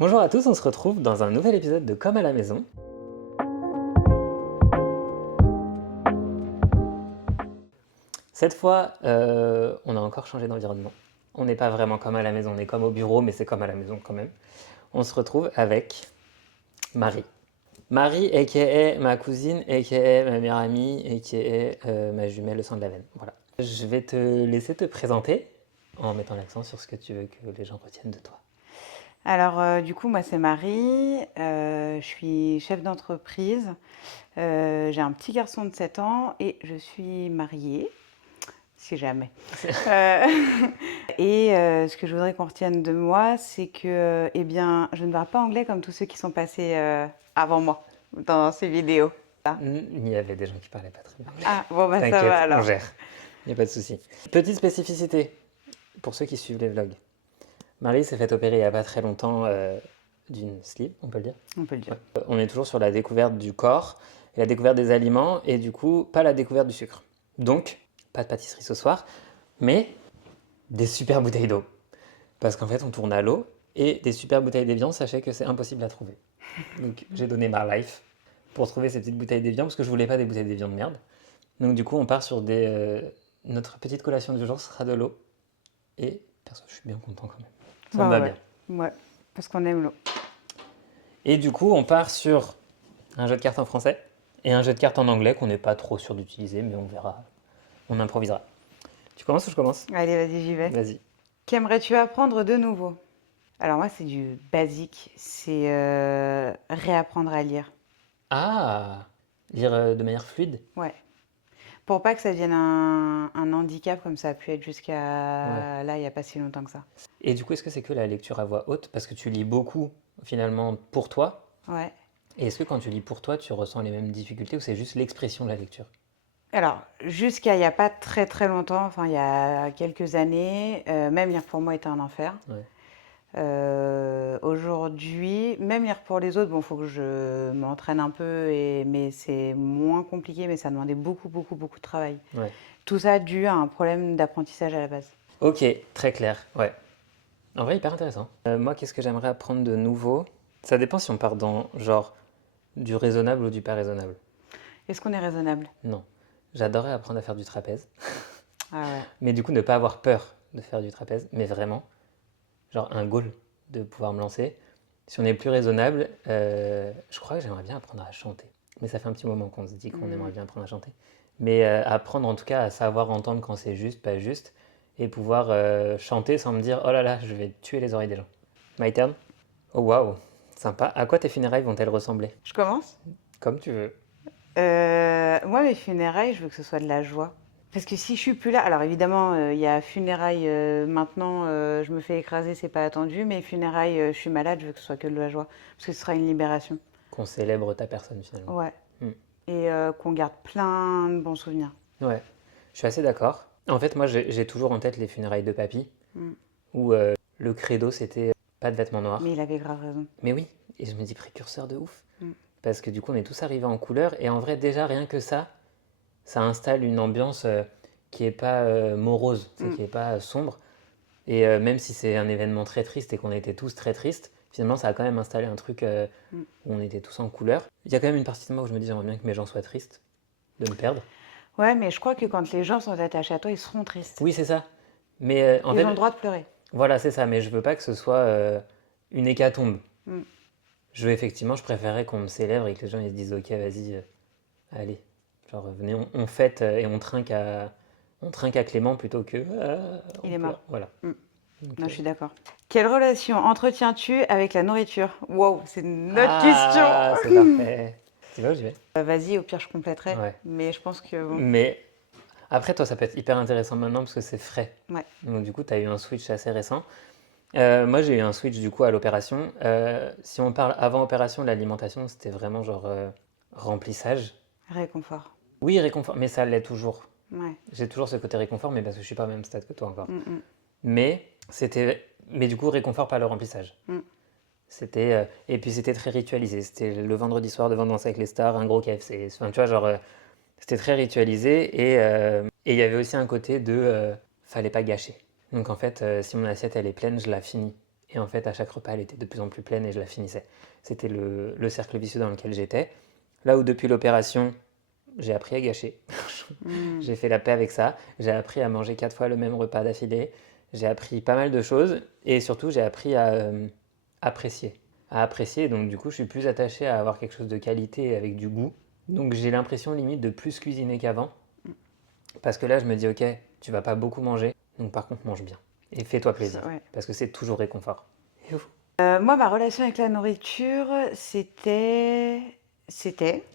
Bonjour à tous, on se retrouve dans un nouvel épisode de Comme à la maison. Cette fois, on a encore changé d'environnement. On n'est pas vraiment comme à la maison, on est comme au bureau, mais c'est comme à la maison quand même. On se retrouve avec Marie. Marie, a.k.a. ma cousine, a.k.a. ma meilleure amie, a.k.a. ma jumelle au sein de la veine. Voilà. Je vais te laisser te présenter en mettant l'accent sur ce que tu veux que les gens retiennent de toi. Alors, du coup, moi, c'est Marie. Je suis chef d'entreprise. J'ai un petit garçon de 7 ans et je suis mariée, si jamais. Euh, ce que je voudrais qu'on retienne de moi, c'est que, eh bien, je ne parle pas anglais comme tous ceux qui sont passés avant moi dans ces vidéos. Il y avait des gens qui parlaient pas très bien. Ah, bon, bah ça va T'inquiète, on alors. gère. Il n'y a pas de souci. Petite spécificité pour ceux qui suivent les vlogs. Marie s'est fait opérer il n'y a pas très longtemps d'une sleeve, on peut le dire. On peut le dire. On est toujours sur la découverte du corps, et la découverte des aliments, et du coup, pas la découverte du sucre. Donc, pas de pâtisserie ce soir, mais des super bouteilles d'eau. Parce qu'en fait, on tourne à l'eau, et des super bouteilles d'évian, sachez que c'est impossible à trouver. Donc, j'ai donné ma life pour trouver ces petites bouteilles d'évian, parce que je voulais pas des bouteilles d'évian de merde. Donc, du coup, on part sur notre petite collation du jour sera de l'eau, et perso, je suis bien content quand même. Ça me Bah va ouais, bien. ouais, parce qu'on aime l'eau. Et du coup, on part sur un jeu de cartes en français et un jeu de cartes en anglais qu'on n'est pas trop sûr d'utiliser, mais on verra, on improvisera. Tu commences ou je commence? Allez, vas-y, j'y vais. Vas-y. Qu'aimerais-tu apprendre de nouveau? Alors moi, c'est du basique, c'est réapprendre à lire. Ah, lire de manière fluide? Ouais. Pour pas que ça devienne un handicap comme ça a pu être Ouais. jusqu'à là, il n'y a pas si longtemps que ça. Et du coup, est-ce que c'est que la lecture à voix haute? Parce que tu lis beaucoup finalement pour toi. Ouais. Et est-ce que quand tu lis pour toi, tu ressens les mêmes difficultés ou c'est juste l'expression de la lecture? Alors, jusqu'à il n'y a pas très très longtemps, enfin il y a quelques années, même lire pour moi était un enfer. Ouais. Aujourd'hui, même lire pour les autres, bon, il faut que je m'entraîne un peu, mais c'est moins compliqué, mais ça demandait beaucoup, beaucoup, beaucoup de travail. Ouais. Tout ça dû à un problème d'apprentissage à la base. Ok, très clair. Ouais. En vrai, hyper intéressant. Moi, qu'est-ce que j'aimerais apprendre de nouveau? Ça dépend si on part dans genre du raisonnable ou du pas raisonnable. Est-ce qu'on est raisonnable? Non. J'adorais apprendre à faire du trapèze. Ah ouais. Mais du coup, ne pas avoir peur de faire du trapèze, mais vraiment, genre un goal de pouvoir me lancer. Si on est plus raisonnable, je crois que j'aimerais bien apprendre à chanter. Mais ça fait un petit moment qu'on se dit qu'on aimerait bien apprendre à chanter. Mais apprendre en tout cas à savoir entendre quand c'est juste, pas juste, et pouvoir chanter sans me dire oh là là, je vais tuer les oreilles des gens. My turn. Oh waouh, sympa. À quoi tes funérailles vont-elles ressembler? Je commence? Comme tu veux. Moi, mes funérailles, je veux que ce soit de la joie. Parce que si je suis plus là, alors évidemment, il y a funérailles maintenant, je me fais écraser, c'est pas attendu, mais funérailles, je suis malade, je veux que ce soit que de la joie. Parce que ce sera une libération. Qu'on célèbre ta personne finalement. Ouais. Hmm. Et qu'on garde plein de bons souvenirs. Ouais, je suis assez d'accord. En fait, moi, j'ai toujours en tête les funérailles de papy, Mm. où le credo, c'était pas de vêtements Mais noirs. il avait grave raison. Mais oui, et je me dis précurseur de ouf. Mm. Parce que du coup, on est tous arrivés en couleur, et en vrai, déjà, rien que ça installe une ambiance qui est pas morose, Mm. qui est pas sombre. Et même si c'est un événement très triste et qu'on était tous très tristes, finalement, ça a quand même installé un truc Mm. où on était tous en couleur. Il y a quand même une partie de moi où je me dis, j'aimerais bien que mes gens soient tristes de me perdre. Ouais, mais je crois que quand les gens sont attachés à toi, ils seront tristes. Oui, c'est ça. Mais en Ils ont le fait, droit de pleurer. voilà, c'est ça, mais je veux pas que ce soit une hécatombe. Mm. Je préférerais qu'on me célèbre et que les gens ils se disent ok, vas-y, allez, genre venez, on fête et on trinque à Clément plutôt que on Il est pleure. mort. Voilà. Mm. Donc, Non, je suis d'accord. Quelle relation entretiens-tu avec la nourriture? Wow, c'est une autre question. Ah, c'est parfait. Tu vois où j'y vais? Vas-y, au pire, je compléterai. Ouais. Mais je pense que bon. Mais après, toi, ça peut être hyper intéressant maintenant parce que c'est frais. Ouais. Donc, du coup, tu as eu un switch assez récent. Moi, j'ai eu un switch du coup à l'opération. Si on parle avant opération, l'alimentation, c'était vraiment genre remplissage. Réconfort. Oui, réconfort, mais ça l'est toujours. Ouais. J'ai toujours ce côté réconfort, mais parce que je suis pas au même stade que toi encore. Mm, Mais mais du coup, réconfort par le remplissage. mm. Et puis c'était très ritualisé. C'était le vendredi soir devant Danser avec les stars, un gros KFC. Enfin, tu vois, genre, c'était très ritualisé et il y avait aussi un côté de, fallait pas gâcher. Donc en fait, si mon assiette elle est pleine, je la finis. Et en fait, à chaque repas, elle était de plus en plus pleine et je la finissais. C'était le cercle vicieux dans lequel j'étais. Là où depuis l'opération, j'ai appris à gâcher. Mm. J'ai fait la paix avec ça. J'ai appris à manger 4 fois le même repas d'affilée. J'ai appris pas mal de choses. Et surtout, j'ai appris à apprécier. À apprécier. Donc du coup, je suis plus attaché à avoir quelque chose de qualité avec du goût. Donc j'ai l'impression limite de plus cuisiner qu'avant. Parce que là, je me dis, ok, tu vas pas beaucoup manger. Donc par contre, mange bien. Et fais-toi plaisir. Ouais. Parce que c'est toujours réconfort. Et vous? Moi, ma relation avec la nourriture, c'était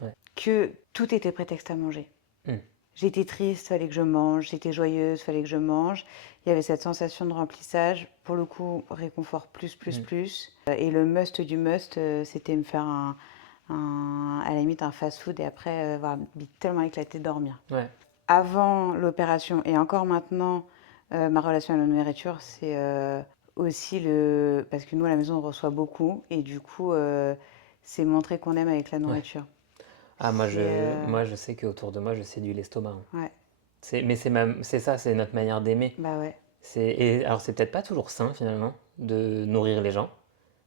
Ouais. que tout était prétexte à manger. Hmm. J'étais triste, fallait que je mange. J'étais joyeuse, fallait que je mange. Il y avait cette sensation de remplissage. Pour le coup, réconfort plus, plus, Mm. plus. Et le must du must, c'était me faire à la limite un fast-food et après avoir tellement éclaté de dormir. Ouais. Avant l'opération et encore maintenant, ma relation à la nourriture, c'est aussi le... Parce que nous, à la maison, on reçoit beaucoup. Et du coup, c'est montrer qu'on aime avec la Ouais. nourriture. Ah, moi C'est... je sais qu'autour de moi, je séduis l'estomac, hein. Ouais, Mais c'est ça, c'est notre manière d'aimer. bah ouais. Alors, c'est peut-être pas toujours sain, finalement, de nourrir les gens.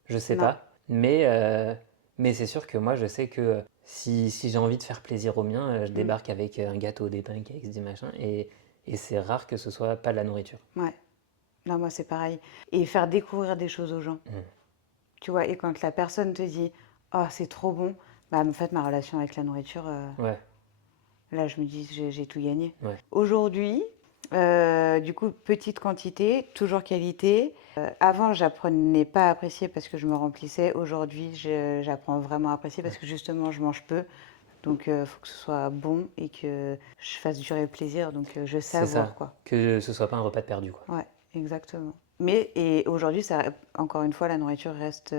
Je sais Non. pas. Mais c'est sûr que moi, je sais que si j'ai envie de faire plaisir aux miens, je Mm. débarque avec un gâteau, des pancakes, des machins. Et c'est rare que ce soit pas de la nourriture. Ouais. Non, moi, c'est pareil. Et faire découvrir des choses aux gens. Mm. Tu vois, et quand la personne te dit, oh, c'est trop bon, bah en fait, ma relation avec la nourriture, Ouais, là, je me dis, j'ai tout gagné. ouais, Aujourd'hui, du coup, petite quantité, toujours qualité. Avant, j'apprenais pas à apprécier parce que je me remplissais. Aujourd'hui, j'apprends vraiment à apprécier parce ouais. que justement, je mange peu. Donc, il faut que ce soit bon et que je fasse durer le plaisir. Donc, je C'est savoure, ça. quoi. Que ce soit pas un repas de perdu, quoi. Ouais, exactement. Mais, et aujourd'hui, ça, encore une fois, la nourriture reste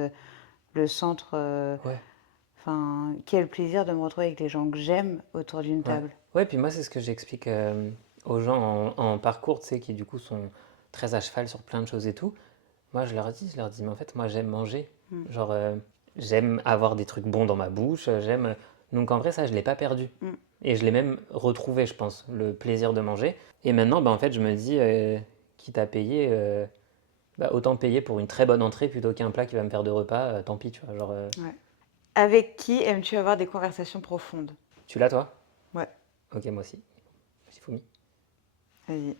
le centre. Ouais, Enfin, quel plaisir de me retrouver avec les gens que j'aime autour d'une ouais. table. Ouais, puis moi, c'est ce que j'explique aux gens en parcours, tu sais, qui du coup sont très à cheval sur plein de choses et tout. Moi, je leur dis, mais en fait, moi, j'aime manger. Mm. Genre, j'aime avoir des trucs bons dans ma bouche, j'aime... Donc, en vrai, ça, je l'ai pas perdu. Mm. Et je l'ai même retrouvé, je pense, le plaisir de manger. Et maintenant, bah, en fait, je me dis, quitte à payer, bah, autant payer pour une très bonne entrée plutôt qu'un plat qui va me faire 2 repas, tant pis, tu vois. Genre, Ouais. Avec qui aimes-tu avoir des conversations profondes? tu l'as, toi? Ouais, Ok, moi aussi. Shifumi. vas-y.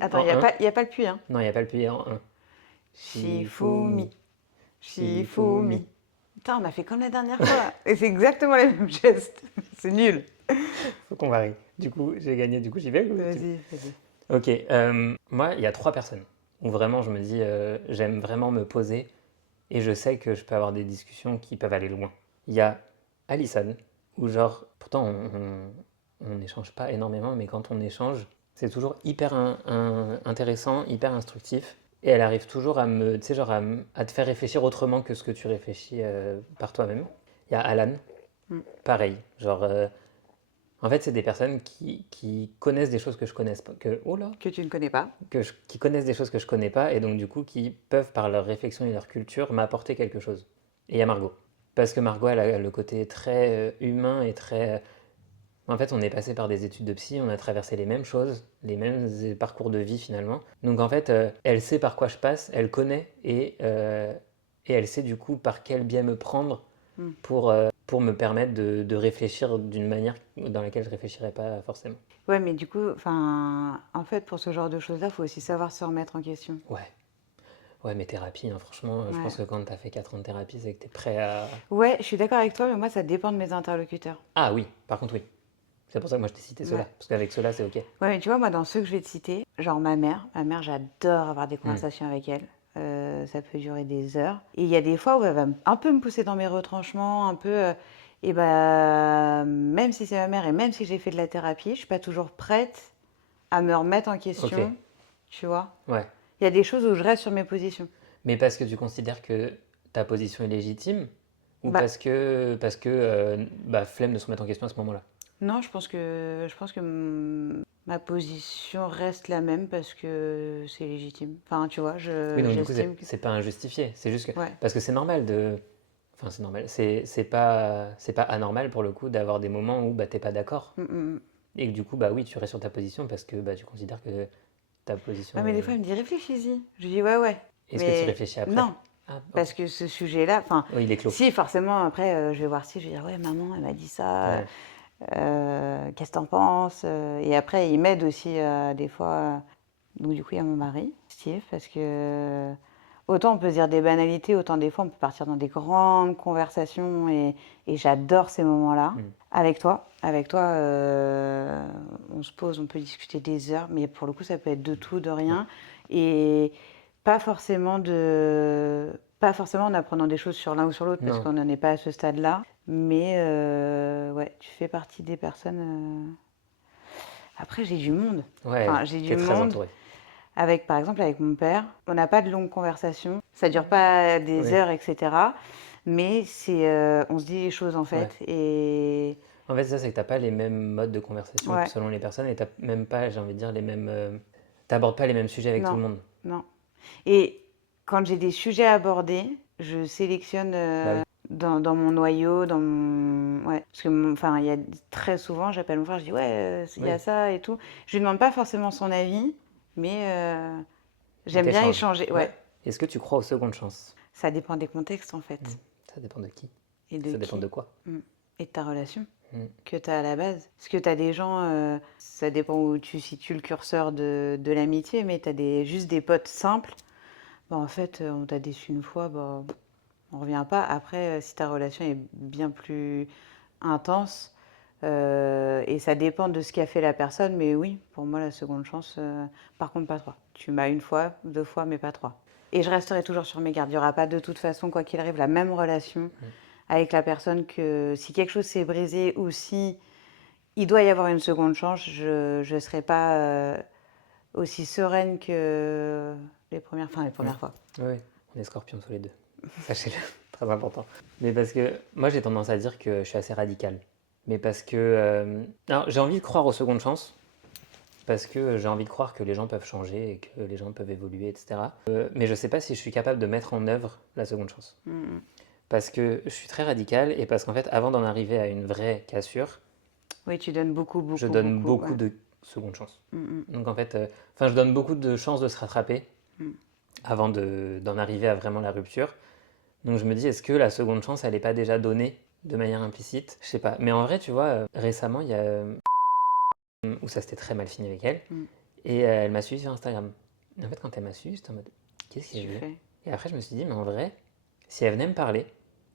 Attends, En un. y a pas le puits, hein? Non, il n'y a pas le payer en un. Shifumi, Shifumi. Shifumi. Shifumi. Putain, on a fait comme la dernière fois. Et c'est exactement les mêmes gestes. C'est nul. Faut qu'on varie. Du coup, j'ai gagné, du coup, j'y vais ou tu... Vas-y, vas-y. Ok, moi, il y a 3 personnes où vraiment je me dis, j'aime vraiment me poser et je sais que je peux avoir des discussions qui peuvent aller loin. Il y a Alison, où genre, pourtant on n'échange pas énormément, mais quand on échange, c'est toujours hyper intéressant, hyper instructif. Et elle arrive toujours tu sais, genre à te faire réfléchir autrement que ce que tu réfléchis par toi-même. Il y a Alan, Mm. pareil, genre, en fait, c'est des personnes qui connaissent des choses que je connais pas, oh là, Que tu ne connais pas. qui connaissent des choses que je connais pas et donc du coup qui peuvent par leur réflexion et leur culture m'apporter quelque chose. Et il y a Margot. Parce que Margot, elle a le côté très humain et très... En fait, on est passé par des études de psy, on a traversé les mêmes choses, les mêmes parcours de vie finalement. Donc en fait, elle sait par quoi je passe, elle connaît et elle sait du coup par quel biais me prendre Mm. pour me permettre de réfléchir d'une manière dans laquelle je réfléchirais pas forcément. Ouais, mais du coup, enfin, en fait, pour ce genre de choses-là, il faut aussi savoir se remettre en question. Ouais. Ouais, mais thérapie, hein, franchement, je Ouais. pense que quand t'as fait 4 ans de thérapie, c'est que t'es prêt à... Ouais, je suis d'accord avec toi, mais moi, ça dépend de mes interlocuteurs. Ah oui, par contre oui. C'est pour ça que moi je t'ai cité ceux-là. Ouais. Parce qu'avec ceux-là, c'est ok. Ouais, mais tu vois, moi, dans ceux que je vais te citer, genre ma mère, j'adore avoir des Hmm. conversations avec elle. Ça peut durer des heures. Et il y a des fois où elle va un peu me pousser dans mes retranchements, un peu. Et bah, même si c'est ma mère et même si j'ai fait de la thérapie, je suis pas toujours prête à me remettre en Ok, question. Tu vois? ouais. Il y a des choses où je reste sur mes positions. Mais parce que tu considères que ta position est légitime ou Bah, parce que bah, flemme de se remettre en question à ce moment-là? non, je pense que ma position reste la même parce que c'est légitime. Enfin, tu vois, Oui, donc du coup, j'estime que. c'est pas injustifié. C'est juste que... Ouais. Parce que c'est normal de... Enfin, c'est normal. C'est pas anormal pour le coup d'avoir des moments où bah, t'es pas d'accord. Mm, mm, mm. Et que du coup, bah oui, tu restes sur ta position parce que bah, tu considères que ta position Ah, mais des est... fois, elle me dit réfléchis-y. Je lui dis ouais, ouais. Est-ce que tu Mais réfléchis après? non, Ah, ok. parce que ce sujet-là, enfin, Oui, il est clos. si forcément après je vais voir si, je vais dire ouais maman elle m'a dit ça, Ouais. qu'est-ce que t'en penses? Et après il m'aide aussi des fois. Donc du coup il y a mon mari, Steve, parce que autant on peut se dire des banalités, autant des fois on peut partir dans des grandes conversations et j'adore ces moments-là. Mm. Avec toi, on se pose, on peut discuter des heures, mais pour le coup ça peut être de tout, de rien, et pas forcément pas forcément en apprenant des choses sur l'un ou sur l'autre, parce Non. qu'on n'en est pas à ce stade-là, mais ouais, tu fais partie des personnes. Après j'ai du monde, Ouais, enfin j'ai du t'es très monde. entouré. Avec, par exemple, avec mon père, on n'a pas de longues conversations, ça dure pas des Oui. heures, etc. Mais on se dit les choses en Ouais. fait. Et En fait, ça, c'est que t'as pas les mêmes modes de conversation ouais, selon les personnes et t'as même pas, j'ai envie de dire, les mêmes. T'abordes pas les mêmes sujets avec tout non, le monde. non. Et quand j'ai des sujets à aborder, je sélectionne Bah oui. dans mon noyau, ouais. Parce que, enfin, il y a très souvent, j'appelle mon frère, je dis ouais, il y a Oui. ça et tout. Je lui demande pas forcément son avis, mais Mais j'aime bien t'échanges. échanger. Ouais. Ouais, Est-ce que tu crois aux secondes chances? ça dépend des contextes en Mm. fait. Ça dépend de qui? Et de Ça dépend qui? de quoi? Mm. Et de ta relation Mm. que tu as à la base. Parce que tu as des gens, ça dépend où tu situes le curseur de l'amitié, mais tu as juste des potes simples. Bah, en fait, on t'a déçu une fois, bah, on revient pas. Après, si ta relation est bien plus intense, et ça dépend de ce qu'a fait la personne, mais oui, pour moi, la seconde chance, par contre, pas trois. Tu m'as une fois, deux fois, mais pas trois. Et je resterai toujours sur mes gardes. Il n'y aura pas de toute façon, quoi qu'il arrive, la même relation avec la personne que si quelque chose s'est brisé ou si il doit y avoir une seconde chance, je ne serai pas aussi sereine que les Mm. premières fois. Oui, on est scorpions tous les deux. Sachez-le, très important. Mais parce que moi j'ai tendance à dire que je suis assez radical. Mais parce que. Alors j'ai envie de croire aux secondes chances. Parce que j'ai envie de croire que les gens peuvent changer et que les gens peuvent évoluer, etc. Mais je sais pas si je suis capable de mettre en œuvre la seconde chance. Mm. Parce que je suis très radical et parce qu'en fait, avant d'en arriver à une vraie cassure, Oui, tu donnes beaucoup, je beaucoup, donne beaucoup. beaucoup Ouais. de secondes chances. Mm, Donc en fait, enfin, je donne beaucoup de chances de se rattraper mm, avant d'en arriver à vraiment la rupture. Donc je me dis, est-ce que la seconde chance, elle n'est pas déjà donnée de manière implicite? Je sais pas. Mais en vrai, tu vois, récemment, il y a où ça s'était très mal fini avec elle. mm. Et elle m'a suivi sur Instagram. Et en fait, quand elle m'a suivi, j'étais en mode, qu'est-ce Qu'est-ce qu'elle que tu veut? fais? Et après, je me suis dit, mais en vrai, si elle venait me parler,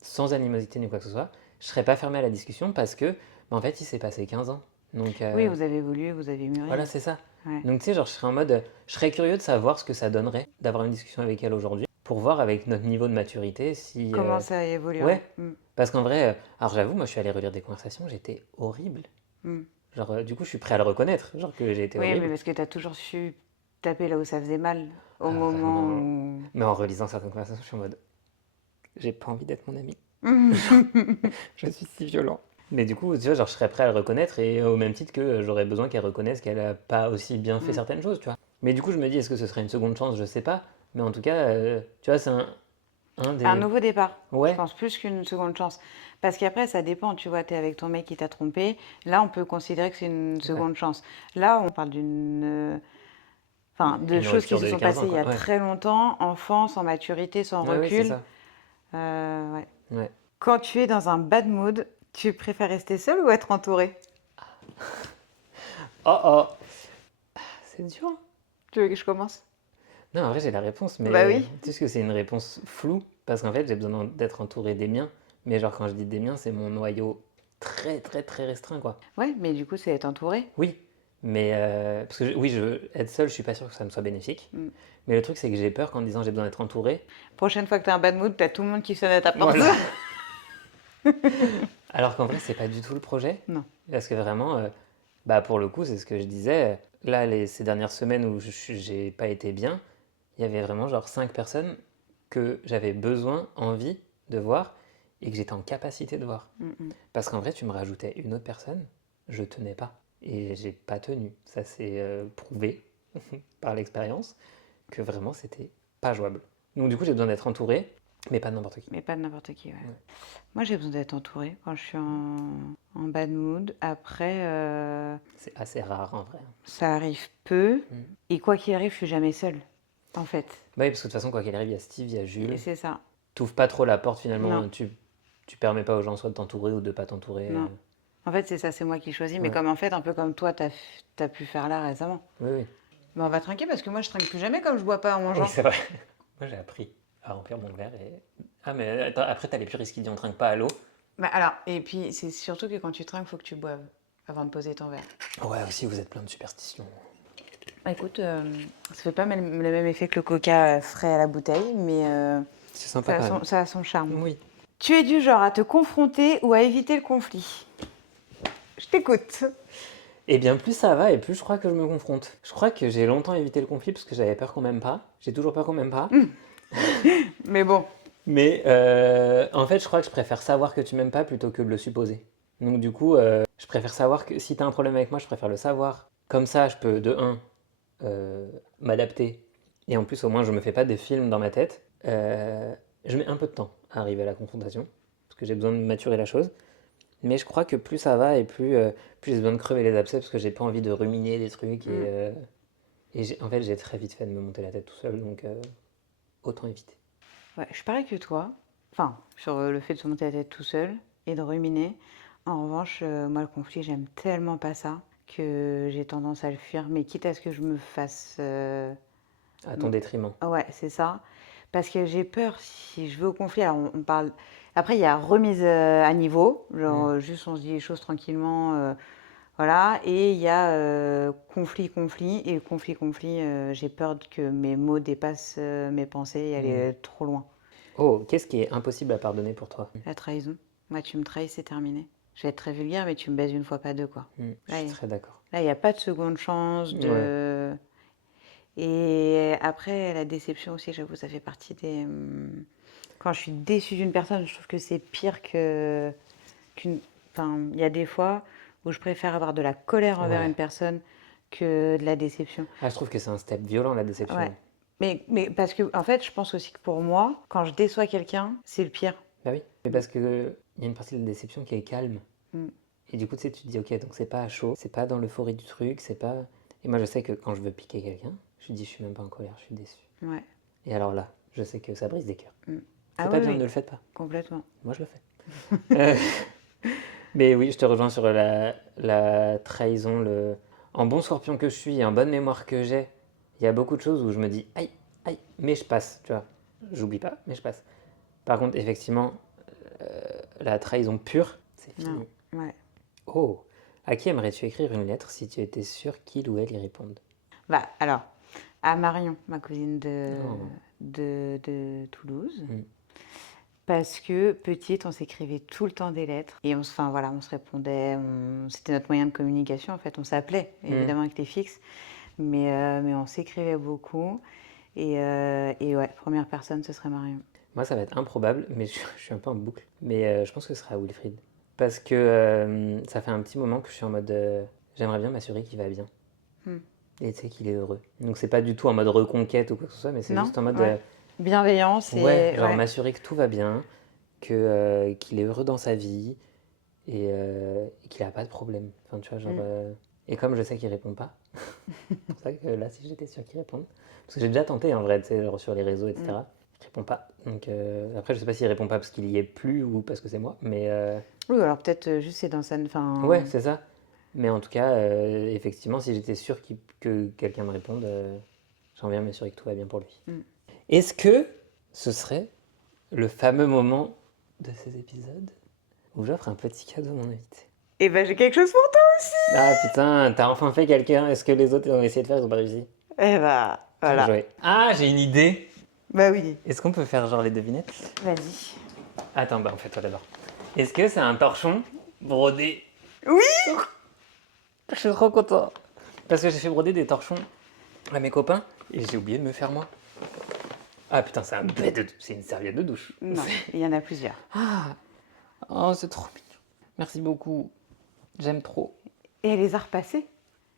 sans animosité ni quoi que ce soit, je serais pas fermé à la discussion parce que, bah, en fait, il s'est passé 15 ans. Donc, Oui, vous avez évolué, vous avez voilà, mûri. c'est ça. Ouais. Donc, tu sais, genre, je serais en mode, je serais curieux de savoir ce que ça donnerait d'avoir une discussion avec elle aujourd'hui pour voir avec notre niveau de maturité si. Comment ça évolue, ouais. Ouais. Parce qu'en vrai, alors j'avoue, moi, je suis allé relire des conversations, j'étais horrible. Mm. Genre, du coup, je suis prêt à le reconnaître, genre que j'ai été Oui, mais horrible. parce que tu as toujours su taper là où ça faisait mal, au Ah, moment vraiment. où. Mais en relisant certaines conversations, je suis en mode, j'ai pas envie d'être mon ami. Je suis si violent. Mais du coup, tu vois, genre, je serais prêt à le reconnaître et au même titre que j'aurais besoin qu'elle reconnaisse qu'elle a pas aussi bien fait Mm. certaines choses, tu vois. Mais du coup, je me dis, est-ce que ce serait une seconde chance? Je sais pas. Mais en tout cas, tu vois, c'est un Un des. nouveau départ, je Ouais, pense plus qu'une seconde chance. Parce qu'après, ça dépend, tu vois, tu es avec ton mec qui t'a trompé. Là, on peut considérer que c'est une ouais. seconde chance. Là, on parle enfin, de Une choses qui rupture se de sont 15 ans, passées il y quoi. a Ouais. très longtemps, enfant, sans maturité, sans Ouais, oui, c'est recul. ça. Ouais. Ouais. Quand tu es dans un bad mood, tu préfères rester seul ou être entouré? Oh oh! C'est dur, hein. Tu veux que je commence? Non, en vrai, j'ai la réponse, Bah mais oui. tu sais que c'est une réponse floue, parce qu'en fait, j'ai besoin d'être entouré des miens. Mais genre, quand je dis des miens, c'est mon noyau très, très, très restreint, quoi. Ouais, mais du coup, c'est être entouré. Oui, mais parce que oui, être seul, je suis pas sûr que ça me soit bénéfique. Mm. Mais le truc, c'est que j'ai peur qu'en disant j'ai besoin d'être entouré. Prochaine fois que tu as un bad mood, tu as tout le monde qui sonne à ta porte. Voilà. Alors qu'en vrai, c'est pas du tout le projet. Non. Parce que vraiment, bah pour le coup, c'est ce que je disais. Là, ces dernières semaines où j'ai pas été bien, il y avait vraiment genre 5 personnes que j'avais besoin, envie de voir et que j'étais en capacité de voir. Mm, mm. Parce qu'en vrai, tu me rajoutais une autre personne, je tenais pas. Et j'ai pas tenu. Ça s'est prouvé par l'expérience que vraiment c'était pas jouable. Donc du coup, j'ai besoin d'être entouré, mais pas de n'importe qui. Mais pas de n'importe qui, ouais. Ouais. Moi, j'ai besoin d'être entourée quand je suis en bad mood. Après, C'est assez rare en vrai. ça arrive peu. Mm. Et quoi qu'il arrive, je suis jamais seule. en fait. Bah oui, parce que de toute façon, quoi qu'il arrive, il y a Steve, il y a Et Jules. c'est ça. T'ouvres pas trop la porte finalement, Non, tu permets pas aux gens soit de t'entourer ou de pas t'entourer. non. En fait, c'est ça, c'est moi qui choisis. Mais Ouais, comme en fait, un peu comme toi, t'as pu faire là récemment. oui, oui. Mais on va trinquer parce que moi, je trinque plus jamais comme je bois pas en Oui, mangeant. c'est vrai. Moi, j'ai appris à remplir mon verre et. Ah, mais attends, après, t'as les puristes qui disent on trinque pas à l'eau. Bah alors, et puis c'est surtout que quand tu trinques, faut que tu boives avant de poser ton verre. Ouais, aussi, vous êtes plein de superstitions. Bah, écoute, ça fait pas le même effet que le coca frais à la bouteille, mais C'est sympa quand même. ça a son charme. Oui. Tu es du genre à te confronter ou à éviter le conflit? Je t'écoute. Et bien, plus ça va et plus je crois que je me confronte. Je crois que j'ai longtemps évité le conflit parce que j'avais peur qu'on m'aime pas. J'ai toujours peur qu'on m'aime pas. Mais bon, Mais en fait, je crois que je préfère savoir que tu m'aimes pas plutôt que de le supposer. Donc du coup, je préfère savoir que si t'as un problème avec moi, je préfère le savoir. Comme ça, je peux de un m'adapter. Et en plus, au moins, je me fais pas des films dans ma tête. Je mets un peu de temps à arriver à la confrontation parce que j'ai besoin de maturer la chose. Mais je crois que plus ça va et plus j'ai besoin de crever les abcès parce que j'ai pas envie de ruminer des trucs en fait, j'ai très vite fait de me monter la tête tout seul, donc autant éviter. ouais, je suis pareil que toi. Enfin, sur le fait de se monter la tête tout seul et de ruminer. En revanche, moi, le conflit, j'aime tellement pas ça que j'ai tendance à le fuir. Mais quitte à ce que je me fasse À ton détriment. ouais, c'est ça. Parce que j'ai peur si je vais au conflit. Alors, on parle. Après, il y a remise à niveau. Genre, Mm. juste on se dit les choses tranquillement. Voilà. Et il y a conflit. Et conflit. J'ai peur que mes mots dépassent mes pensées et Mm. aller trop loin. Oh, qu'est-ce qui est impossible à pardonner pour toi? La trahison. Moi, tu me trahis, c'est terminé. Je vais être très vulgaire, mais tu me baises une fois, pas deux, quoi. Je suis très d'accord. Là, il n'y a pas de seconde chance. Ouais. Et après, la déception aussi, j'avoue, ça fait partie des. Quand je suis déçue d'une personne, je trouve que c'est pire qu'une. Enfin, il y a des fois où je préfère avoir de la colère envers Ouais. une personne que de la déception. Ah, je trouve que c'est un step violent, la Ouais. déception. Mais parce que, en fait, je pense aussi que pour moi, quand je déçois quelqu'un, c'est le pire. Bah oui. Mais parce que il y a une partie de la déception qui est calme. Mm. Et du coup, tu sais, tu te dis, ok, donc c'est pas à chaud, c'est pas dans l'euphorie du truc, c'est pas. Et moi, je sais que quand je veux piquer quelqu'un, je lui dis, je suis même pas en colère, je suis déçu. Ouais. Et alors là, je sais que ça brise des cœurs. Mm. C'est Ah pas oui, bien, oui, ne le faites pas. complètement. Moi, je le fais. Mais oui, je te rejoins sur la trahison. En bon scorpion que je suis et en bonne mémoire que j'ai, il y a beaucoup de choses où je me dis aïe, aïe, mais je passe, tu vois. J'oublie pas, mais je passe. Par contre, effectivement, la trahison pure, c'est Non. fini. Ouais. Oh, à qui aimerais-tu écrire une lettre si tu étais sûr qu'il ou elle y réponde? Bah, alors, à Marion, ma cousine Oh. de Toulouse. Mm. Parce que petite, on s'écrivait tout le temps des lettres et enfin voilà, on se répondait, c'était notre moyen de communication en fait. On s'appelait évidemment avec les fixes, mais on s'écrivait beaucoup et ouais, première personne, ce serait Marion. Moi, ça va être improbable, mais je suis un peu en boucle. Mais je pense que ce sera Wilfried. Parce que ça fait un petit moment que je suis en mode j'aimerais bien m'assurer qu'il va bien. Hmm. Et tu sais qu'il est heureux. Donc c'est pas du tout en mode reconquête ou quoi que ce soit, mais c'est Non? juste en mode Ouais. Bienveillance ouais, et genre ouais. m'assurer que tout va bien, qu'il est heureux dans sa vie et qu'il a pas de problème. Enfin tu vois, genre et comme je sais qu'il répond pas, c'est pour ça que là si j'étais sûr qu'il réponde, parce que j'ai déjà tenté en vrai, tu sais, genre sur les réseaux, etc. Il répond pas. Donc après je sais pas s'il répond pas parce qu'il y est plus ou parce que c'est moi, mais Oui, alors peut-être juste c'est dans sa. Enfin, ouais c'est ça. Mais en tout cas, effectivement, si j'étais sûr que quelqu'un me réponde, j'aimerais bien m'assurer que tout va bien pour lui. Est-ce que ce serait le fameux moment de ces épisodes où j'offre un petit cadeau à mon invité? et ben j'ai quelque chose pour toi aussi. Ah putain, t'as enfin fait quelqu'un. Est-ce que les autres ont essayé de faire, ils ont pas réussi? Eh bah Bien voilà. joué. Ah, j'ai une idée. Bah oui, Est-ce qu'on peut faire genre les devinettes? vas-y. Attends, bah en fait toi d'abord. Est-ce que c'est un torchon brodé? Oui. Je suis trop content. Parce que j'ai fait broder des torchons à mes copains et j'ai oublié de me faire moi. Ah putain, c'est une serviette de douche. Non, il y en a plusieurs. Ah, oh, c'est trop mignon. Merci beaucoup. J'aime trop. Et elle les a repassés.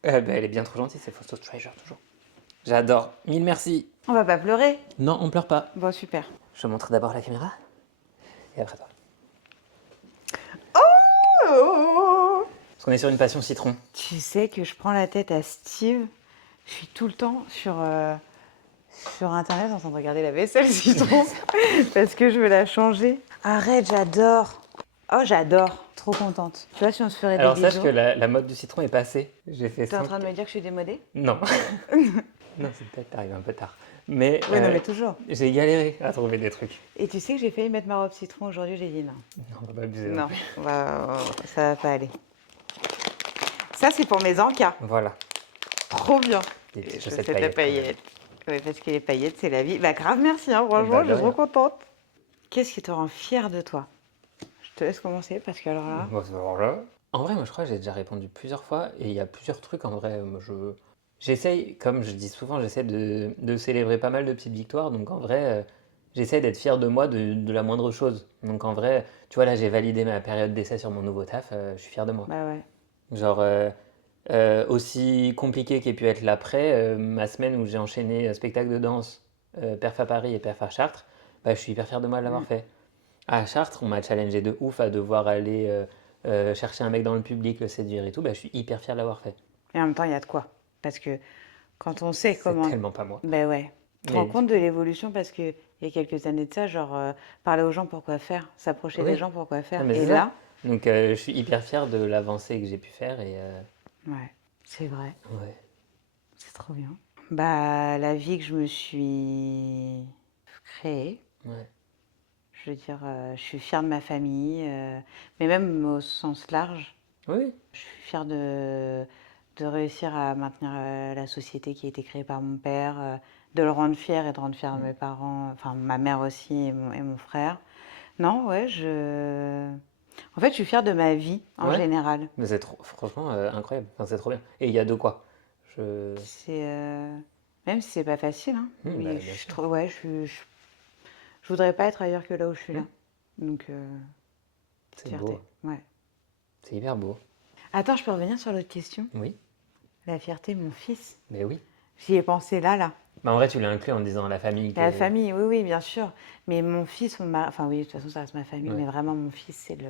Ben, elle est bien trop gentille, c'est Photo Treasure toujours. J'adore. Mille merci. On va pas pleurer. Non, on pleure pas. Bon, super. Je te montre d'abord la caméra et après toi. Oh, Parce qu'on est sur une passion citron. tu sais que je prends la tête à Steve. Je suis tout le temps sur internet en train de regarder la vaisselle citron parce que je veux la changer. Arrête, j'adore. Oh, j'adore. Trop contente. Tu vois, si on se ferait des Alors sache que bisous. la mode du citron est passée. J'ai fait T'es en 5... train de me dire que je suis démodée? Non. Non, c'est peut-être arrivé un peu tard. Mais Oui, non, mais toujours. j'ai galéré à trouver des trucs. Et tu sais que j'ai failli mettre ma robe citron aujourd'hui, j'ai dit non. Non, on va pas abuser non Non, plus. ça va pas aller. Ça, c'est pour mes encas. Voilà. Trop bien. Des petites Et chaussettes chaussettes à paillettes, quand même. paillettes. Oui, parce que les paillettes, c'est la vie. Bah, grave, merci, hein, Bah, franchement, de je suis trop rien. contente. Qu'est-ce qui te rend fière de toi? Je te laisse commencer parce que alors là. Bon, voilà. En vrai, moi je crois que j'ai déjà répondu plusieurs fois et il y a plusieurs trucs en vrai. J'essaye, comme je dis souvent, j'essaie de célébrer pas mal de petites victoires. Donc en vrai, j'essaie d'être fier de moi de la moindre chose. Donc en vrai, tu vois, là j'ai validé ma période d'essai sur mon nouveau taf, je suis fier de moi. Bah ouais. Genre, aussi compliqué qu'ait pu être l'après, ma semaine où j'ai enchaîné spectacle de danse, perf à Paris et perf à Chartres, bah, je suis hyper fier de moi de l'avoir Mm. fait. À Chartres, on m'a challengé de ouf à devoir aller chercher un mec dans le public, le séduire et tout, bah, je suis hyper fier de l'avoir fait. Et en même temps, il y a de quoi. Parce que quand on sait C'est comment. tellement pas moi. Ben ouais. Tu te rends Mais compte de l'évolution parce que il y a quelques années de ça, genre parler aux gens pourquoi faire, s'approcher des oui, gens pourquoi non, faire. mais Et c'est ça. là, Donc je suis hyper fier de l'avancée que j'ai pu faire et ouais, c'est vrai, ouais, c'est trop bien. Bah la vie que je me suis créée, ouais. je veux dire, je suis fière de ma famille, mais même au sens large, Oui, je suis fière de réussir à maintenir la société qui a été créée par mon père, de le rendre fier et de rendre fier mes parents, enfin ma mère aussi et mon frère. Non, ouais, En fait, je suis fière de ma vie en ouais. général. Mais c'est trop, franchement incroyable. Enfin, c'est trop bien. Et il y a de quoi. Je... C'est même si c'est pas facile, hein, Bah, mais je bien suis sûr. trop, ouais, je voudrais pas être ailleurs que là où je suis là. Hmm, Donc petite c'est fierté, beau. ouais. C'est hyper beau. Attends, je peux revenir sur l'autre question? Oui, La fierté de mon fils. mais oui. J'y ai pensé là. Bah, en vrai, tu l'as inclus en disant la famille La que. famille, oui, oui, bien sûr. Mais mon fils, enfin oui, de toute façon, ça reste ma famille, Ouais, mais vraiment mon fils, c'est le,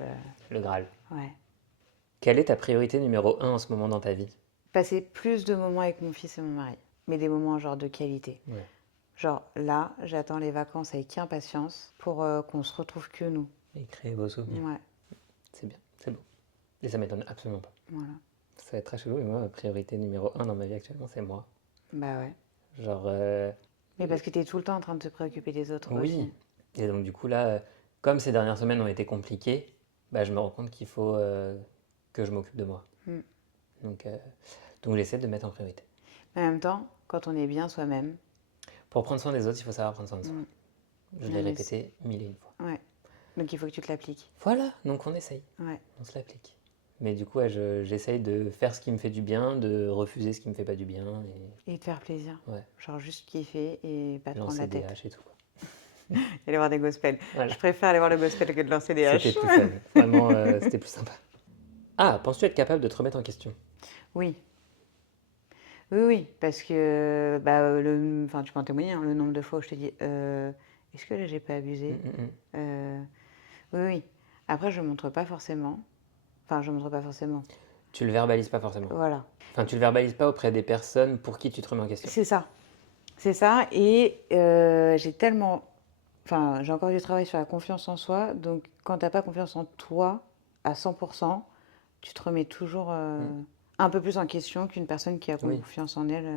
le Graal. ouais. Quelle est ta priorité numéro un en ce moment dans ta vie? Passer plus de moments avec mon fils et mon mari, mais des moments genre de qualité. Ouais, Genre là, j'attends les vacances avec impatience pour qu'on se retrouve que nous. et créer vos souvenirs. Ouais, C'est bien, c'est beau. Et ça m'étonne absolument pas. voilà. Ça va être très chelou, mais moi, ma priorité numéro un dans ma vie actuellement, c'est moi. Bah ouais. Genre, Mais parce que t'es tout le temps en train de te préoccuper des autres oui. aussi. Et donc, du coup, là, comme ces dernières semaines ont été compliquées, bah, je me rends compte qu'il faut que je m'occupe de moi. Mm. Donc, donc j'essaie de mettre en priorité. Mais en même temps, quand on est bien soi-même, Pour prendre soin des autres, il faut savoir prendre soin de soi. mm, Je non, l'ai mais répété mille et une fois. ouais. Donc il faut que tu te l'appliques. Voilà, donc on essaye, Ouais. on se l'applique. Mais du coup, ouais, j'essaye de faire ce qui me fait du bien, de refuser ce qui me fait pas du bien, Et te faire plaisir. et ouais, Genre juste kiffer et pas te prendre lancer la des tête. haches et tout, quoi. Et aller voir des gospels. Voilà, Je préfère aller voir le gospel que de lancer des c'était haches. plus fun. Vraiment, c'était plus sympa. Ah, penses-tu être capable de te remettre en question? Oui. Oui, oui, parce que bah, enfin, tu peux en témoigner, hein, le nombre de fois où je te dis est-ce que là j'ai pas Mm, abusé? mm, mm. Euh, Oui, oui. Après, je montre pas forcément. Enfin, je montre pas forcément. Tu le verbalises pas forcément. Voilà. Enfin, tu le verbalises pas auprès des personnes pour qui tu te remets en question. C'est ça. C'est ça. Et j'ai tellement. Enfin, j'ai encore du travail sur la confiance en soi. Donc, quand t'as pas confiance en toi à 100%, tu te remets toujours Mm. un peu plus en question qu'une personne qui a Oui, confiance en elle.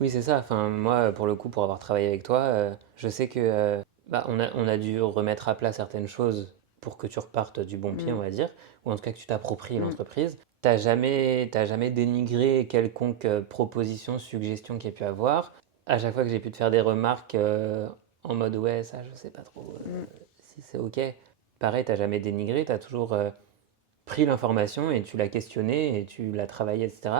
oui, c'est ça. Enfin, moi, pour le coup, pour avoir travaillé avec toi, je sais que bah, on a dû remettre à plat certaines choses pour que tu repartes du bon pied, on Mm, va dire, ou en tout cas que tu t'appropries mm, l'entreprise. T'as jamais dénigré quelconque proposition, suggestion qu'il y ait pu avoir. À chaque fois que j'ai pu te faire des remarques en mode ouais, ça, je sais pas trop mm. si c'est ok. Pareil, t'as jamais dénigré, t'as toujours pris l'information et tu l'as questionnée et tu l'as travaillée, etc.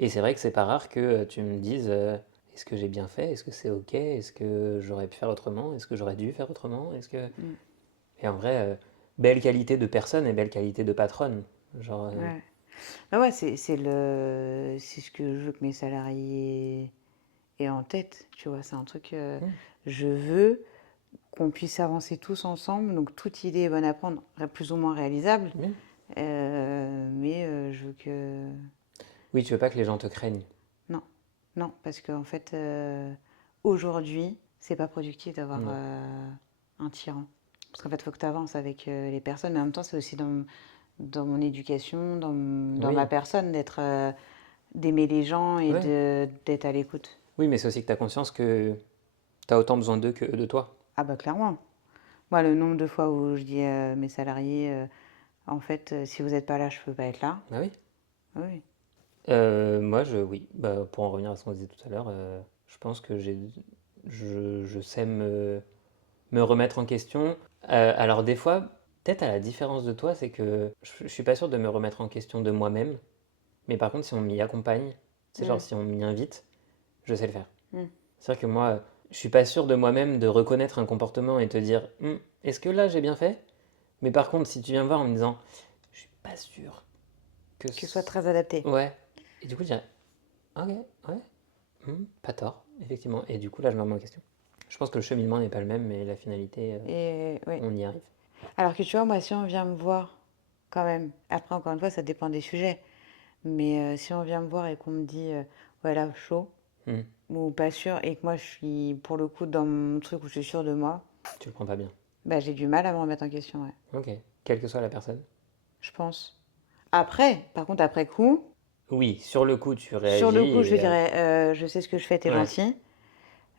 Et c'est vrai que c'est pas rare que tu me dises est-ce que j'ai bien fait? Est-ce que c'est ok? Est-ce que j'aurais pu faire autrement? Est-ce que j'aurais dû faire autrement? Est-ce que... Mm. Et en vrai, belle qualité de personne et belle qualité de patronne. Genre, Ouais. Bah ouais, c'est ce que je veux que mes salariés aient en tête, tu vois, c'est un truc, hmm, je veux qu'on puisse avancer tous ensemble, donc toute idée est bonne à prendre, plus ou moins réalisable, hmm. mais je veux que... Oui, tu veux pas que les gens te craignent. Non, non, parce qu'en fait, aujourd'hui, c'est pas productif d'avoir Non. un tyran. Parce qu'en fait, il faut que tu avances avec les personnes, mais en même temps, c'est aussi dans mon éducation, dans ma Oui, personne, d'aimer les gens et ouais. d'être à l'écoute. Oui, mais c'est aussi que tu as conscience que tu as autant besoin d'eux que eux de toi. Ah bah clairement. Moi, le nombre de fois où je dis à mes salariés, en fait, si vous n'êtes pas là, je peux pas être là. Bah oui. Oui. Moi, oui. Bah, pour en revenir à ce qu'on disait tout à l'heure, je pense que je sais me remettre en question. Alors des fois, peut-être à la différence de toi, c'est que je suis pas sûr de me remettre en question de moi-même, mais par contre, si on m'y accompagne, c'est genre Mm, si on m'y invite, je sais le faire. mm. C'est-à-dire que moi, je suis pas sûr de moi-même de reconnaître un comportement et te dire, est-ce que là j'ai bien fait? Mais par contre, si tu viens me voir en me disant, je suis pas sûr que... Que ce soit très adapté. Ouais. Et du coup, je dirais, ok, ouais, pas tort, effectivement. Et du coup, là, je me remets en question. Je pense que le cheminement n'est pas le même, mais la finalité, Et oui. on y arrive. Alors que tu vois, moi, si on vient me voir, quand même, après, encore une fois, ça dépend des sujets, mais si on vient me voir et qu'on me dit, ouais, là, chaud, Hmm, ou pas sûr, et que moi, je suis, pour le coup, dans mon truc où je suis sûre de moi, tu le prends pas bien. bah, j'ai du mal à me remettre en question, ouais, Ok, quelle que soit la personne. je pense. Après, par contre, après coup, Oui, sur le coup, tu sur réagis le coup, je et... dirais, je sais ce que je fais, t'es ouais, gentil.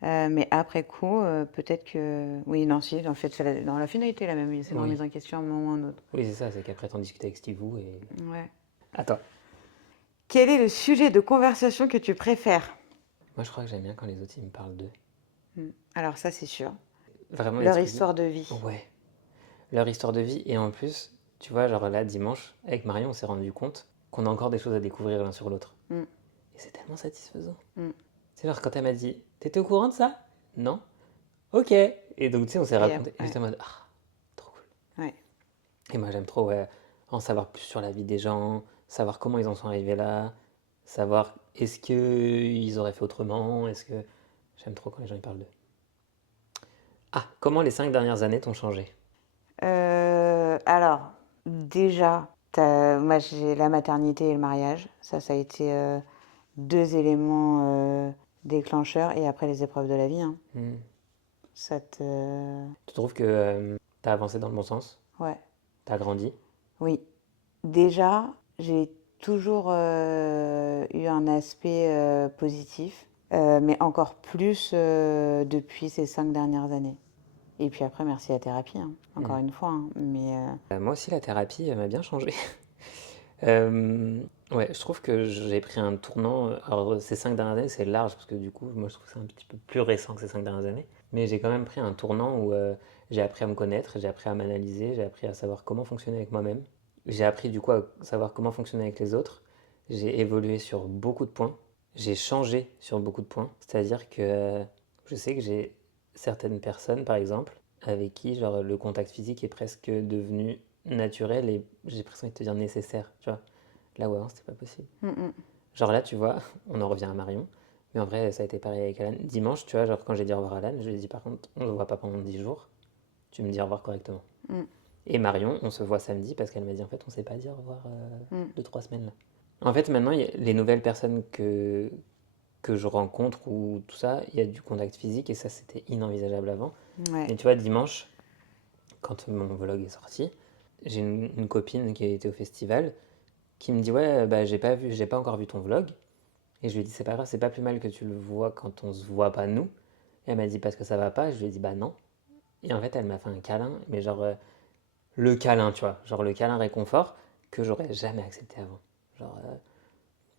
Mais après coup, peut-être que... Oui, non, si, en fait, non, la finalité est la même, c'est une oui. remise en question à un moment ou à un autre. Oui, c'est ça, c'est qu'après, t'en discutes avec Steve et... Ouais. À toi. Quel est le sujet de conversation que tu préfères? Moi, je crois que j'aime bien quand les autres, ils me parlent d'eux. Alors ça, c'est sûr. Vraiment les Leur trucs... histoire de vie. Ouais. Leur histoire de vie. Et en plus, tu vois, genre là, dimanche, avec Marion, on s'est rendu compte qu'on a encore des choses à découvrir l'un sur l'autre. Mm, Et c'est tellement satisfaisant. mm. C'est genre quand elle m'a dit, t'étais au courant de ça? Non? Ok. Et donc, tu sais, on s'est Et raconté. Et ouais, j'étais en mode, ah, trop cool. ouais. Et moi, j'aime trop, ouais, en savoir plus sur la vie des gens, savoir comment ils en sont arrivés là, savoir est-ce qu'ils auraient fait autrement, est-ce que... J'aime trop quand les gens ils parlent d'eux. Ah, comment les 5 dernières années t'ont changé? Alors, déjà, moi j'ai la maternité et le mariage. Ça a été deux éléments déclencheurs. Et après les épreuves de la vie, hein. Hmm. Ça te... Tu trouves que t'as avancé dans le bon sens? Ouais, T'as grandi? oui. Déjà, j'ai toujours eu un aspect positif, mais encore plus depuis ces 5 dernières années. Et puis après, merci à la thérapie, hein, encore Hmm. une fois, hein, mais Moi aussi, la thérapie m'a bien changé. Euh, ouais, je trouve que j'ai pris un tournant. Alors, ces 5 dernières années, c'est large parce que du coup, moi, je trouve que c'est un petit peu plus récent que ces 5 dernières années. Mais j'ai quand même pris un tournant où j'ai appris à me connaître, j'ai appris à m'analyser, j'ai appris à savoir comment fonctionner avec moi-même. J'ai appris du coup à savoir comment fonctionner avec les autres. J'ai évolué sur beaucoup de points. J'ai changé sur beaucoup de points. C'est-à-dire que je sais que j'ai certaines personnes, par exemple, avec qui genre, le contact physique est presque devenu naturel et j'ai presque envie de te dire nécessaire, tu vois. Là où avant, c'était pas possible. mm, mm. Genre là, tu vois, on en revient à Marion, mais en vrai, ça a été pareil avec Alan. Dimanche, tu vois, genre quand j'ai dit au revoir à Alan, je lui ai dit par contre, on ne se voit pas pendant 10 jours, tu me dis au revoir correctement. Mm, Et Marion, on se voit samedi parce qu'elle m'a dit en fait, on s'est pas dit au revoir mm. 2, 3 semaines là. En fait, maintenant, les nouvelles personnes que je rencontre ou tout ça, il y a du contact physique et ça, c'était inenvisageable avant. Ouais. Mais tu vois, dimanche, quand mon vlog est sorti, j'ai une copine qui a été au festival qui me dit ouais bah j'ai pas encore vu ton vlog et je lui ai dit c'est pas grave, c'est pas plus mal que tu le vois quand on se voit pas nous. Et elle m'a dit parce que ça va pas, et je lui ai dit bah non. Et en fait elle m'a fait un câlin, mais genre le câlin, tu vois, genre le câlin réconfort que j'aurais jamais accepté avant. Genre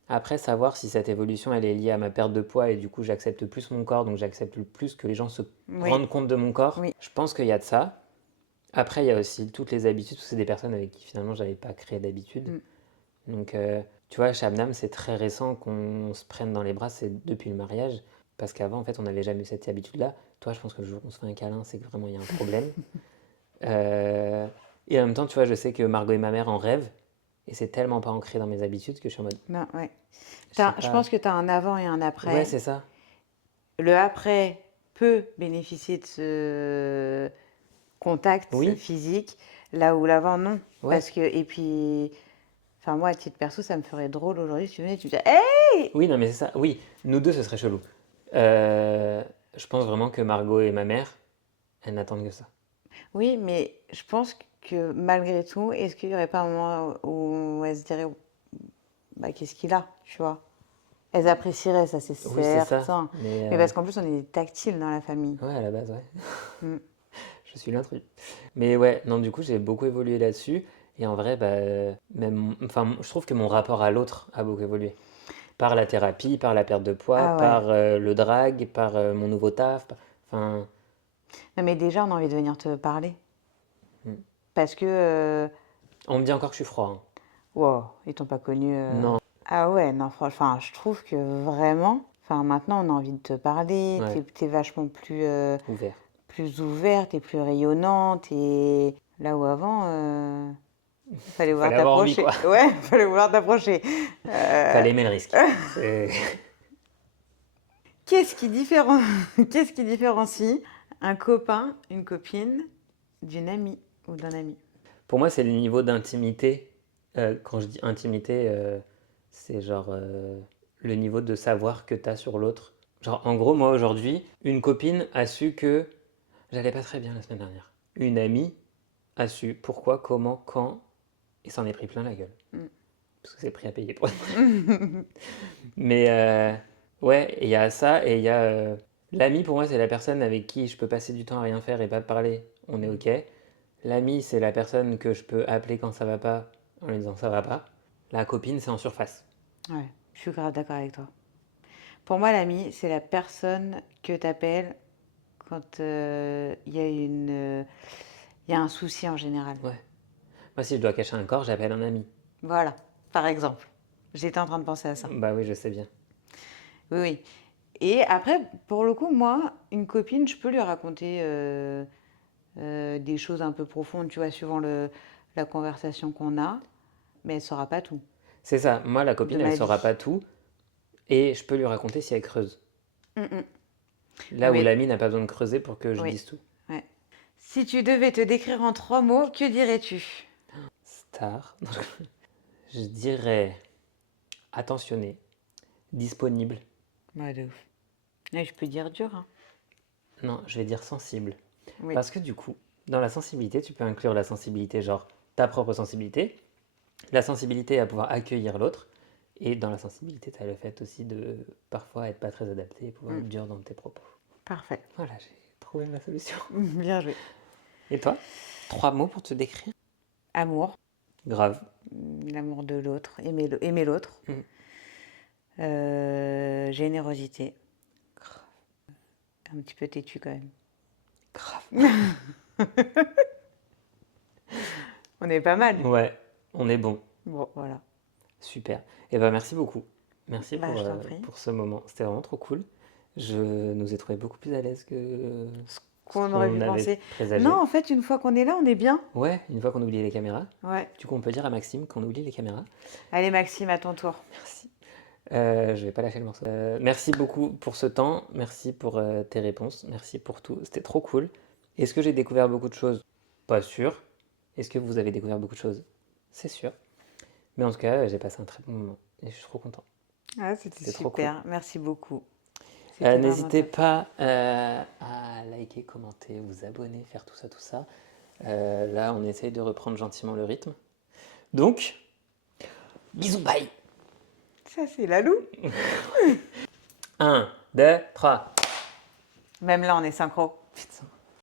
après savoir si cette évolution elle est liée à ma perte de poids et du coup j'accepte plus mon corps donc j'accepte plus que les gens se Oui, rendent compte de mon corps. oui. Je pense qu'il y a de ça. Après il y a aussi toutes les habitudes, c'est des personnes avec qui finalement j'avais pas créé d'habitude. Mm. Donc, tu vois, Shabnam, c'est très récent qu'on se prenne dans les bras, c'est depuis le mariage. Parce qu'avant, en fait, on n'avait jamais eu cette habitude-là. Toi, je pense que le jour où on se fait un câlin, c'est que vraiment il y a un problème. Euh, et en même temps, tu vois, je sais que Margot et ma mère en rêvent. Et c'est tellement pas ancré dans mes habitudes que je suis en mode, Non, ouais. je sais Je pas. pense que tu as un avant et un Ouais, après. c'est ça. Le après peut bénéficier de ce contact Oui, physique, là où l'avant, non. ouais. Parce que, et puis, enfin, moi, à titre perso, ça me ferait drôle aujourd'hui si tu venais, tu me disais, hey! Oui, non, mais c'est ça. Oui, nous deux, ce serait chelou. Euh, je pense vraiment que Margot et ma mère, elles n'attendent que ça. Oui, mais je pense que malgré tout, est-ce qu'il n'y aurait pas un moment où elles se diraient, bah, qu'est-ce qu'il a, tu vois? Elles apprécieraient, ça c'est Oui, c'est ça. certain. Mais Mais parce qu'en plus, on est tactile dans la famille. ouais, à la base, ouais. Mm. Je suis l'intrus. Mais ouais, non, du coup, j'ai beaucoup évolué là-dessus. Et en vrai, bah, même, enfin, je trouve que mon rapport à l'autre a beaucoup évolué. Par la thérapie, par la perte de poids, Ah ouais. par le drag, par mon nouveau taf. Enfin, Non, mais déjà, on a envie de venir te parler. hmm. Parce que, On me dit encore que je suis froid, hein. wow, ils t'ont pas connu. Non, Ah ouais, non, franchement, je trouve que vraiment, enfin, maintenant, on a envie de te parler. ouais, T'es vachement ouvert. plus ouverte, t'es plus rayonnante. Et là où avant, fallait vouloir Fallait avoir envie, t'approcher. quoi. Ouais, fallait vouloir t'approcher. Euh, Fallait aimer le risque. C'est- Qu'est-ce qui différen- Qu'est-ce qui différencie un copain, une copine d'une amie ou d'un ami? Pour moi, c'est le niveau d'intimité. Quand je dis intimité, c'est genre le niveau de savoir que t'as sur l'autre. Genre, en gros, moi aujourd'hui, une copine a su que j'allais pas très bien la semaine dernière. Une amie a su pourquoi, comment, quand, et s'en est pris plein la gueule. Mm. Parce que c'est prix à payer pour. Mais ouais, il y a ça, et il y a l'ami, pour moi, c'est la personne avec qui je peux passer du temps à rien faire et pas parler. On est ok. L'ami, c'est la personne que je peux appeler quand ça va pas en lui disant ça va pas. La copine, c'est en surface. Ouais, je suis grave d'accord avec toi. Pour moi, l'ami, c'est la personne que t'appelles quand il y a un souci en général. Ouais. Moi, si je dois cacher un corps, j'appelle un ami. Voilà, par exemple. J'étais en train de penser à ça. Bah oui, je sais bien. Oui, oui. Et après, pour le coup, moi, une copine, je peux lui raconter des choses un peu profondes, tu vois, suivant la conversation qu'on a, mais elle saura pas tout C'est ça. Moi, la de copine, elle ma saura vie. pas tout. Et je peux lui raconter si elle creuse. Mm, mm. Non, Là où mais l'ami n'a pas besoin de creuser pour que je oui, dise tout. ouais. Si tu devais te décrire en 3 mots, que dirais-tu? Star. Je dirais attentionné, disponible. Ouais, de ouf. Ouais, je peux dire dur, hein. Non, je vais dire sensible. Oui. Parce que du coup, dans la sensibilité, tu peux inclure la sensibilité, genre ta propre sensibilité, la sensibilité à pouvoir accueillir l'autre, et dans la sensibilité, tu as le fait aussi de parfois être pas très adapté et pouvoir Mm. être dur dans tes propos. Parfait. Voilà, j'ai trouvé ma solution. Bien joué. Et toi? 3 mots pour te décrire? Amour, Grave. l'amour de l'autre, aimer l'autre. Mm. Générosité. Un petit peu têtu quand même. Grave. On est pas mal. Ouais, on est bon. Bon, voilà. Super. Et ben merci beaucoup. Merci Bah, je t'en prie. pour ce moment. C'était vraiment trop cool. Je nous ai trouvé beaucoup plus à l'aise que ce Qu'on aurait pu qu'on avait penser. présagé. Non, en fait, une fois qu'on est là, on est bien. Ouais, une fois qu'on oublie les caméras. Ouais. Du coup, on peut dire à Maxime qu'on oublie les caméras. Allez, Maxime, à ton tour. Merci. Je vais pas lâcher le morceau. Merci beaucoup pour ce temps. Merci pour tes réponses. Merci pour tout. C'était trop cool. Est-ce que j'ai découvert beaucoup de choses? Pas sûr. Est-ce que vous avez découvert beaucoup de choses? C'est sûr. Mais en tout cas, j'ai passé un très bon moment. Et je suis trop content. Ah, c'était C'était trop cool. super. Merci beaucoup. C'était vraiment N'hésitez top. pas à liker, commenter, vous abonner, faire tout ça, tout ça. Là, on essaye de reprendre gentiment le rythme. Donc, bisous, bye. Ça, c'est la loup. 1, 2, 3. Même là, on est synchro. Putain.